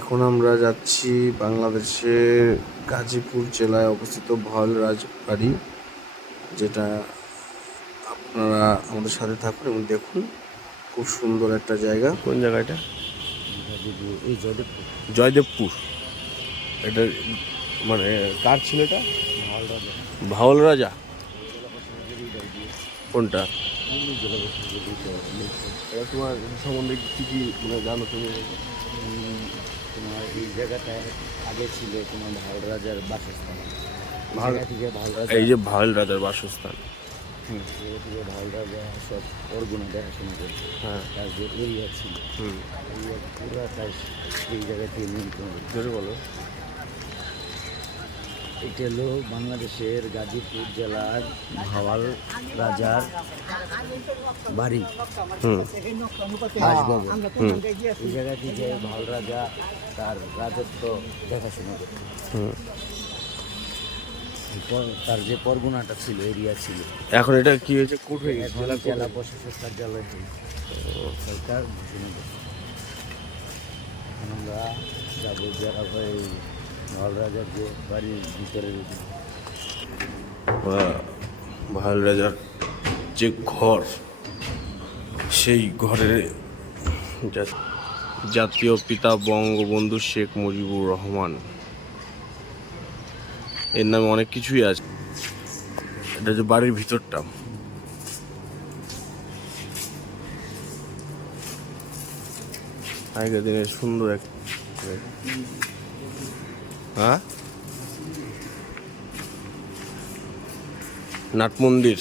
এখন আমরা যাচ্ছি বাংলাদেশের গাজীপুর জেলায় অবস্থিত ভাওয়াল রাজবাড়ি, যেটা আপনারা আমাদের সাথে থাকুন এবং দেখুন। খুব সুন্দর একটা জায়গা। কোন জায়গাটা? এই জয়দেবপুর। জয়দেবপুর। এটা মানে কার ছিল এটা? ভাওয়াল রাজা। ভাওয়াল রাজা কোনটা? এটা তোমার সম্বন্ধে কি কি মানে জানো তুমি? তোমার এই জায়গাটায় আগে ছিল তোমার ভাওয়াল রাজার বাসস্থান। এই যে ভাওয়াল রাজার বাসস্থান। থেকে ভাওয়াল রাজা সব পরগুনা দেখাশোনা করছে। হ্যাঁ, তার যে এরিয়া ছিল এরিয়া পুরাটাই এই জায়গা থেকে নিয়ন্ত্রণ করছে। জোরে বলো। এটা হলো বাংলাদেশের গাজীপুর জেলার ভাওয়াল রাজার বাড়ি, বাসভবন। এই জায়গা থেকে ভাওয়াল রাজা তার রাজত্ব দেখাশোনা করত। তার যে পরগনাটা ছিল, এরিয়া ছিল, এখন এটা কি হয়েছে? কোর্ট হয়ে গেছে, জেলা প্রশাসক কার্যালয় সরকার ঘোষণা করছে। এখন আমরা যাবো যারা ভাই ভাওয়াল রাজার যে বাড়ির ভিতরে ভাওয়াল রাজার যে ঘর, সেই ঘরের জাতীয় পিতা বঙ্গবন্ধু শেখ মুজিবুর রহমান, এর নামে অনেক কিছুই আছে। এটা যে বাড়ির ভিতরটা, আগের দিনের সুন্দর এক নাট মন্দির।